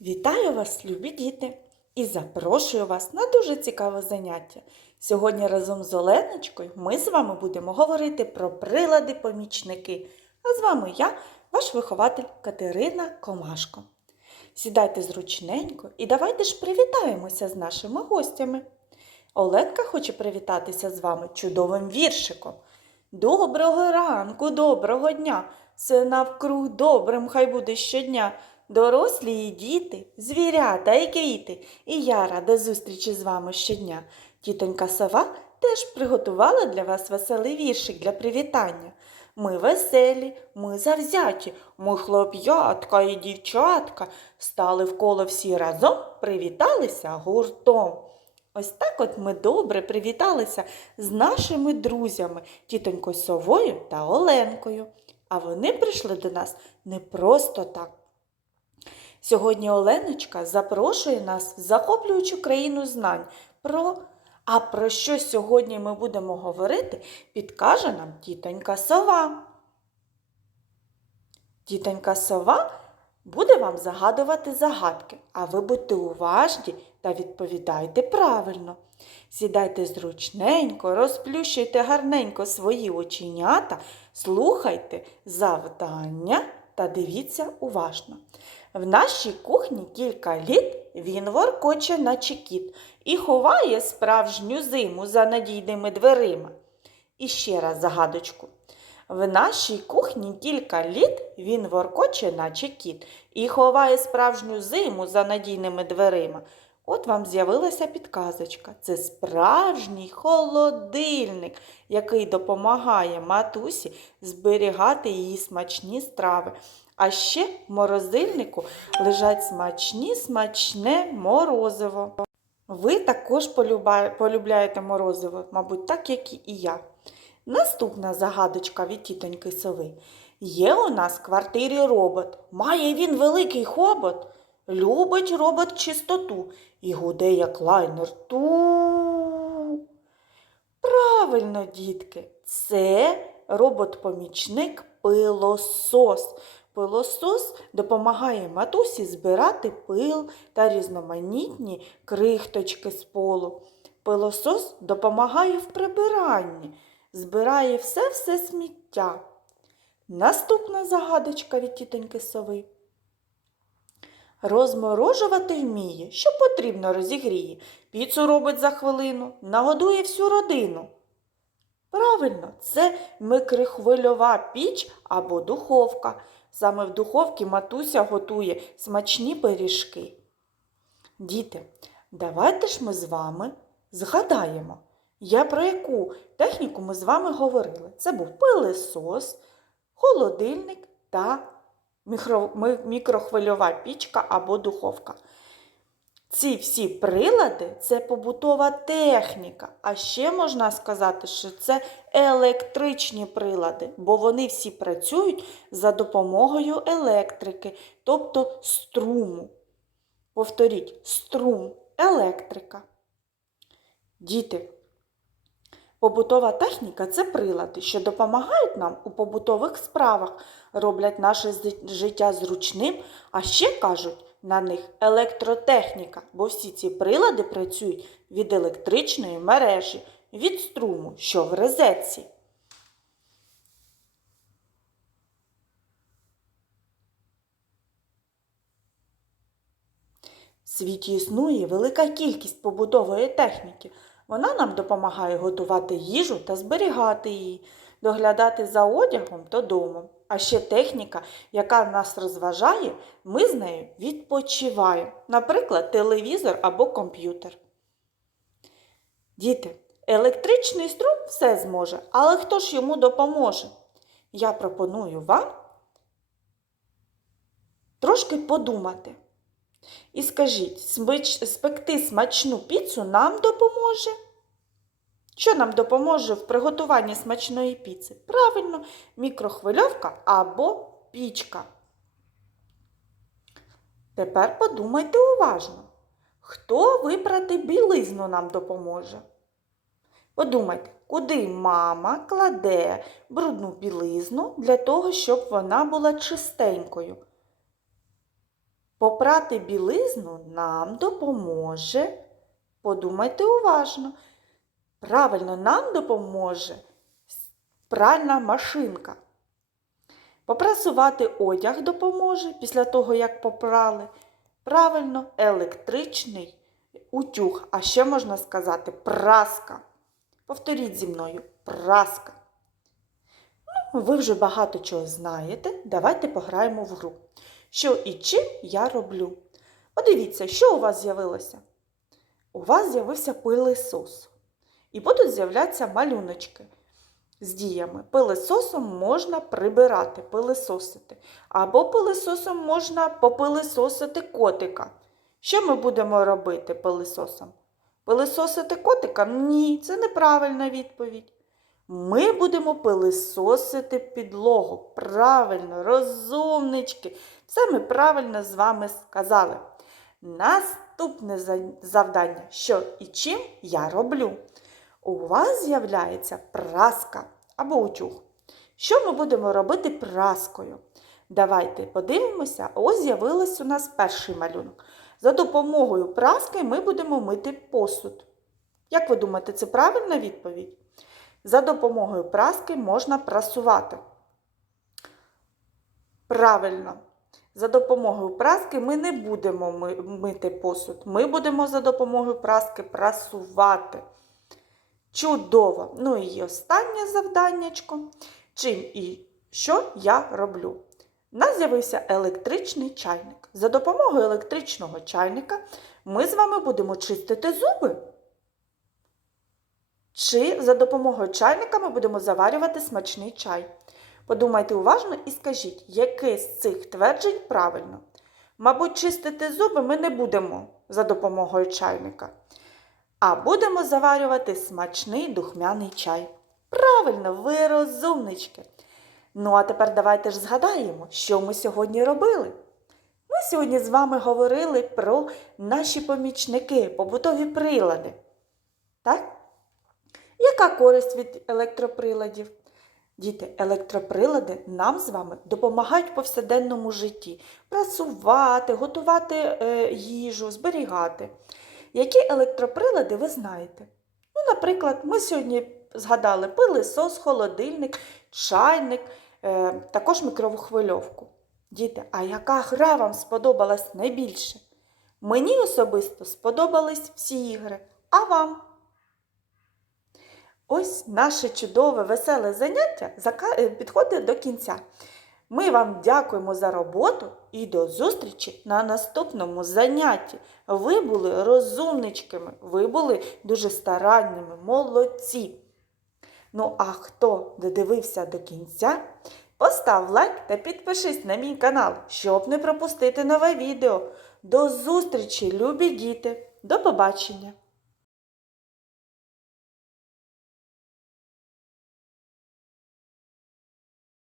Вітаю вас, любі діти, і запрошую вас на дуже цікаве заняття. Сьогодні разом з Оленочкою ми з вами будемо говорити про прилади-помічники. А з вами я, ваш вихователь Катерина Комашко. Сідайте зручненько і давайте ж привітаємося з нашими гостями. Оленка хоче привітатися з вами чудовим віршиком. Доброго ранку, доброго дня! Все навкруг добрим хай буде щодня. Дорослі і діти, звірята і квіти. І я рада зустрічі з вами щодня. Тітонька сова теж приготувала для вас веселий віршик для привітання. Ми веселі, ми завзяті, ми хлоп'ятка і дівчатка. Стали в коло всі разом, привіталися гуртом. Ось так от ми добре привіталися з нашими друзями, тітонькою Совою та Оленкою. А вони прийшли до нас не просто так. Сьогодні Оленочка запрошує нас в захоплюючу країну знань про. А про що сьогодні ми будемо говорити, підкаже нам тітонька сова. Тітонька сова буде вам загадувати загадки, а ви будьте уважні та відповідайте правильно. Сідайте зручненько, розплющуйте гарненько свої оченята, слухайте завдання та дивіться уважно. В нашій кухні кілька літ він воркоче, наче кіт, і ховає справжню зиму за надійними дверима. І ще раз загадочку. В нашій кухні кілька літ він воркоче, наче кіт, і ховає справжню зиму за надійними дверима. От вам з'явилася підказочка. Це справжній холодильник, який допомагає матусі зберігати її смачні страви. А ще в морозильнику лежать смачні, смачне морозиво. Ви також полюбляєте морозиво, мабуть, так, як і я. Наступна загадочка від тітоньки сови. Є у нас в квартирі робот. Має він великий хобот. Любить робот чистоту і гуде, як лайнер. Ту. Правильно, дітки, це робот-помічник пилосос. Пилосос допомагає матусі збирати пил та різноманітні крихточки з полу. Пилосос допомагає в прибиранні, збирає все-все сміття. Наступна загадочка від тітоньки сови. Розморожувати вміє, що потрібно розігріє. Піцу робить за хвилину, нагодує всю родину. Правильно, це микрохвильова піч або духовка. Саме в духовці матуся готує смачні пиріжки. Діти, давайте ж ми з вами згадаємо, я про яку техніку ми з вами говорили. Це був пилесос, холодильник та мікрохвильова пічка або духовка. Ці всі прилади це побутова техніка. А ще можна сказати, що це електричні прилади, бо вони всі працюють за допомогою електрики, тобто струму. Повторіть, струм, електрика. Діти, побутова техніка це прилади, що допомагають нам у побутових справах, роблять наше життя зручним, а ще кажуть на них електротехніка, бо всі ці прилади працюють від електричної мережі, від струму, що в розетці. В світі існує велика кількість побутової техніки. Вона нам допомагає готувати їжу та зберігати її, доглядати за одягом та домом. А ще техніка, яка нас розважає, ми з нею відпочиваємо, наприклад, телевізор або комп'ютер. Діти, електричний струм все зможе, але хто ж йому допоможе? Я пропоную вам трошки подумати. І скажіть, спекти смачну піцу нам допоможе? Що нам допоможе в приготуванні смачної піци? Правильно, мікрохвильовка або пічка. Тепер подумайте уважно, хто випрати білизну нам допоможе? Подумайте, куди мама кладе брудну білизну для того, щоб вона була чистенькою. Попрати білизну нам допоможе. Подумайте уважно. Правильно, нам допоможе пральна машинка. Попрасувати одяг допоможе після того, як попрали. Правильно, електричний утюг. А ще можна сказати праска. Повторіть зі мною праска. Ну, ви вже багато чого знаєте. Давайте пограємо в гру. Що і чим я роблю. Подивіться, що у вас з'явилося? У вас з'явився пилисос. І будуть з'являтися малюночки з діями. Пилисосом можна прибирати, пилисосити. Або пилисосом можна попилисосити котика. Що ми будемо робити пилисосом? Пилисосити котика? Ні, це неправильна відповідь. Ми будемо пилисосити підлогу. Правильно, розумнички. Все ми правильно з вами сказали. Наступне завдання, що і чим я роблю. У вас з'являється праска або утюг. Що ми будемо робити праскою? Давайте подивимося. Ось з'явився у нас перший малюнок. За допомогою праски ми будемо мити посуд. Як ви думаєте, це правильна відповідь? За допомогою праски можна прасувати. Правильно. За допомогою праски ми не будемо мити посуд. Ми будемо за допомогою праски прасувати. Чудово! Ну і останнє завданнячко. Чим і що я роблю? У нас з'явився електричний чайник. За допомогою електричного чайника ми з вами будемо чистити зуби. Чи за допомогою чайника ми будемо заварювати смачний чай? Подумайте уважно і скажіть, яке з цих тверджень правильно. Мабуть, чистити зуби ми не будемо за допомогою чайника, а будемо заварювати смачний духмяний чай. Правильно, ви розумнички. Ну, а тепер давайте ж згадаємо, що ми сьогодні робили. Ми сьогодні з вами говорили про наші помічники, побутові прилади. Яка користь від електроприладів? Діти, електроприлади нам з вами допомагають в повсякденному житті прасувати, готувати е, їжу, зберігати. Які електроприлади ви знаєте? Ну, наприклад, ми сьогодні згадали пилисос, холодильник, чайник, е, також мікровохвильовку. Діти, а яка гра вам сподобалась найбільше? Мені особисто сподобались всі ігри, а вам? Ось наше чудове, веселе заняття е, підходить до кінця. Ми вам дякуємо за роботу і до зустрічі на наступному занятті. Ви були розумничками, ви були дуже старанними, молодці. Ну, а хто додивився до кінця, постав лайк та підпишись на мій канал, щоб не пропустити нове відео. До зустрічі, любі діти! До побачення!